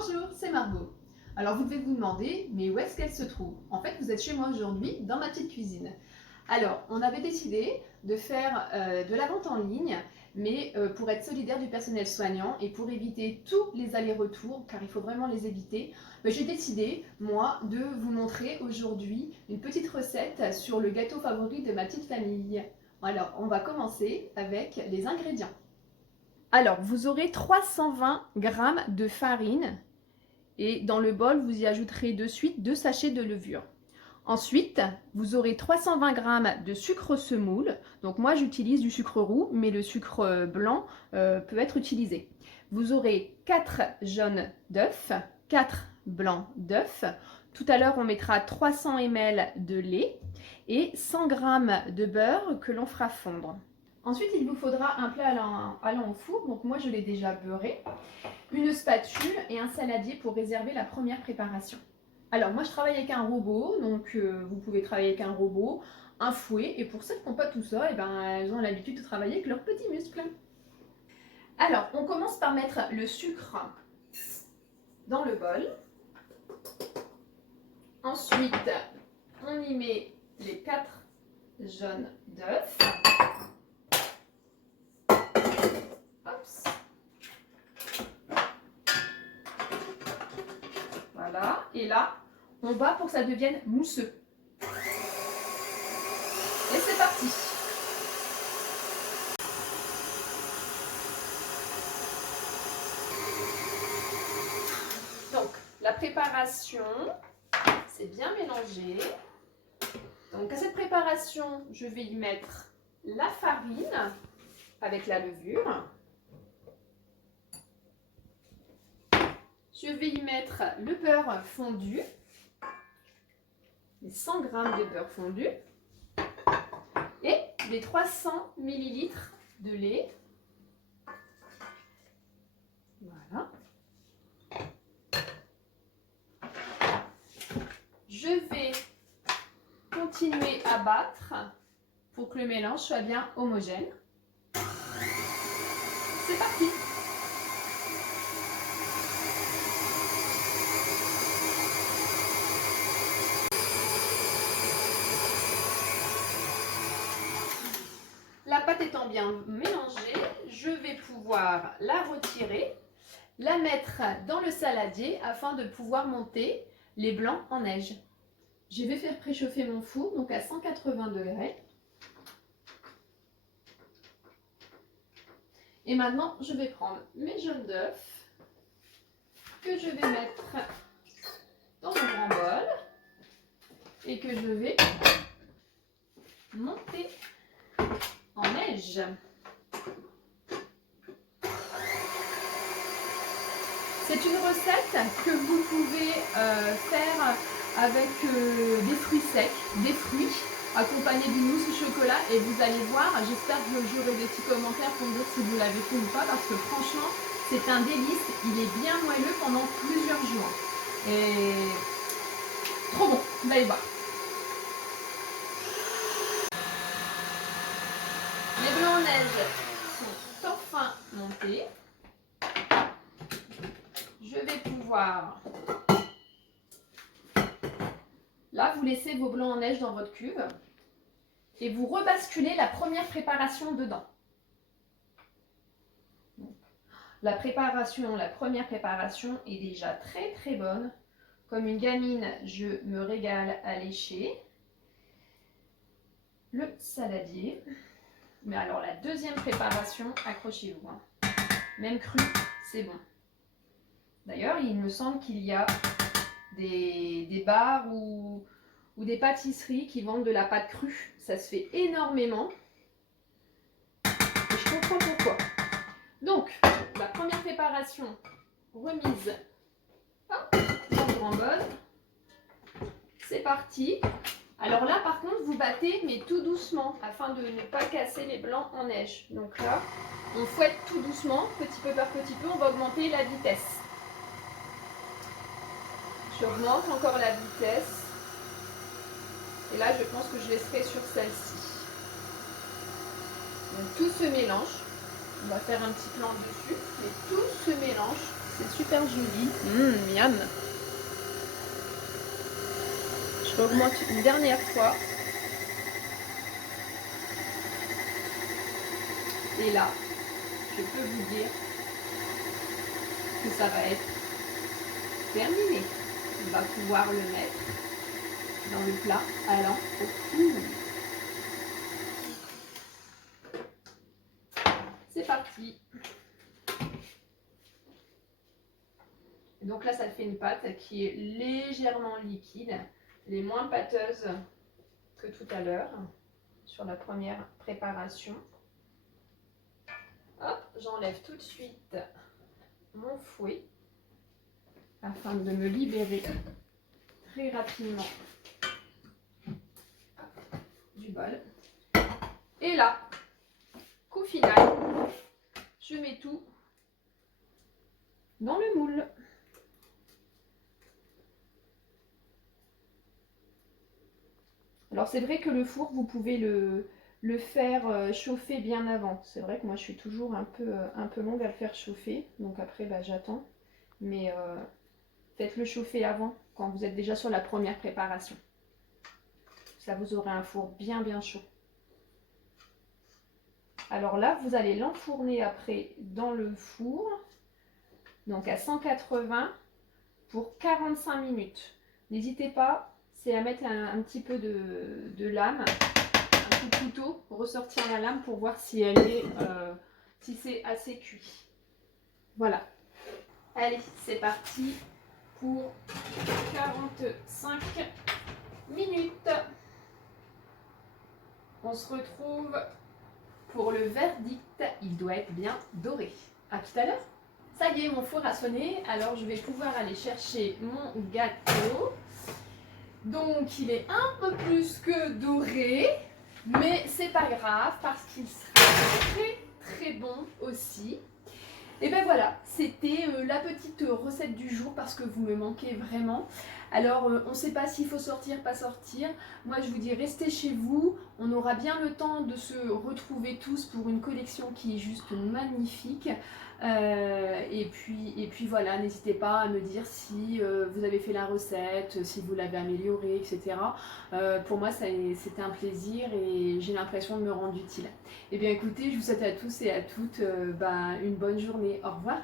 Bonjour, c'est Margot. Alors vous devez vous demander, mais où est-ce qu'elle se trouve? En fait, vous êtes chez moi aujourd'hui, dans ma petite cuisine. Alors, on avait décidé de faire de la vente en ligne, mais pour être solidaire du personnel soignant et pour éviter tous les allers-retours, car il faut vraiment les éviter, j'ai décidé, moi, de vous montrer aujourd'hui une petite recette sur le gâteau favori de ma petite famille. Alors, on va commencer avec les ingrédients. Alors, vous aurez 320 g de farine et dans le bol, vous y ajouterez de suite 2 sachets de levure. Ensuite, vous aurez 320 g de sucre semoule. Donc moi, j'utilise du sucre roux, mais le sucre blanc peut être utilisé. Vous aurez 4 jaunes d'œufs, 4 blancs d'œufs. Tout à l'heure, on mettra 300 ml de lait et 100 g de beurre que l'on fera fondre. Ensuite, il vous faudra un plat allant au four. Donc moi, je l'ai déjà beurré, une spatule et un saladier pour réserver la première préparation. Alors moi je travaille avec un robot, donc vous pouvez travailler avec un robot, un fouet, et pour celles qui n'ont pas tout ça, elles ont l'habitude de travailler avec leurs petits muscles. Alors on commence par mettre le sucre dans le bol. Ensuite on y met les 4 jaunes d'œufs. Voilà, et là, on bat pour que ça devienne mousseux. Et c'est parti. Donc, la préparation, c'est bien mélangé. Donc, à cette préparation, je vais y mettre la farine avec la levure. Je vais y mettre le beurre fondu, les 100 g de beurre fondu et les 300 ml de lait. Voilà. Je vais continuer à battre pour que le mélange soit bien homogène. C'est parti! La pâte étant bien mélangée, je vais pouvoir la retirer, la mettre dans le saladier afin de pouvoir monter les blancs en neige. Je vais faire préchauffer mon four donc à 180 degrés. Et maintenant, je vais prendre mes jaunes d'œufs que je vais mettre dans mon grand bol et que je vais monter en neige. C'est une recette que vous pouvez faire avec des fruits secs, des fruits accompagnés d'une mousse au chocolat et vous allez voir, j'espère que j'aurai des petits commentaires pour me dire si vous l'avez fait ou pas parce que franchement c'est un délice, il est bien moelleux pendant plusieurs jours et trop bon, vous allez voir. Les blancs en neige sont enfin montés. Je vais pouvoir... Là, vous laissez vos blancs en neige dans votre cuve et vous rebasculez la première préparation dedans. Donc, la première préparation est déjà très très bonne. Comme une gamine, je me régale à lécher. Le saladier. Mais alors la deuxième préparation, accrochez-vous. Même cru, c'est bon. D'ailleurs, il me semble qu'il y a des bars ou des pâtisseries qui vendent de la pâte crue. Ça se fait énormément. Et je comprends pourquoi. Donc, la première préparation remise dans le grand bol. C'est parti. Alors là, par contre, vous battez, mais tout doucement, afin de ne pas casser les blancs en neige. Donc là, on fouette tout doucement, petit peu par petit peu, on va augmenter la vitesse. J'augmente encore la vitesse. Et là, je pense que je laisserai sur celle-ci. Donc tout se mélange. On va faire un petit plan dessus, mais tout se mélange c'est super joli. Miam. Je augmente une dernière fois. Et là, je peux vous dire que ça va être terminé. On va pouvoir le mettre dans le plat allant au four. C'est parti. Donc là, ça fait une pâte qui est légèrement liquide. Elle est moins pâteuse que tout à l'heure sur la première préparation. Hop, j'enlève tout de suite mon fouet afin de me libérer très rapidement du bol. Et là, coup final, je mets tout dans le moule. Alors c'est vrai que le four, vous pouvez le faire chauffer bien avant. C'est vrai que moi je suis toujours un peu longue à le faire chauffer. Donc après j'attends. Mais faites-le chauffer avant, quand vous êtes déjà sur la première préparation. Ça vous aurez un four bien chaud. Alors là, vous allez l'enfourner après dans le four. Donc à 180 pour 45 minutes. N'hésitez pas, c'est à mettre un petit peu de lame, un coup de couteau pour ressortir la lame pour voir si elle est, si c'est assez cuit. Voilà. Allez, c'est parti pour 45 minutes. On se retrouve pour le verdict. Il doit être bien doré. À tout à l'heure. Ça y est, mon four a sonné, alors je vais pouvoir aller chercher mon gâteau. Donc il est un peu plus que doré, mais c'est pas grave parce qu'il sera très bon aussi. Et ben voilà, c'était la petite recette du jour parce que vous me manquez vraiment. Alors on ne sait pas s'il faut sortir, pas sortir. Moi je vous dis restez chez vous, on aura bien le temps de se retrouver tous pour une collection qui est juste magnifique. Et puis voilà, n'hésitez pas à me dire si vous avez fait la recette, si vous l'avez améliorée, etc. Pour moi c'était un plaisir et j'ai l'impression de me rendre utile. Eh bien écoutez, je vous souhaite à tous et à toutes une bonne journée. Au revoir.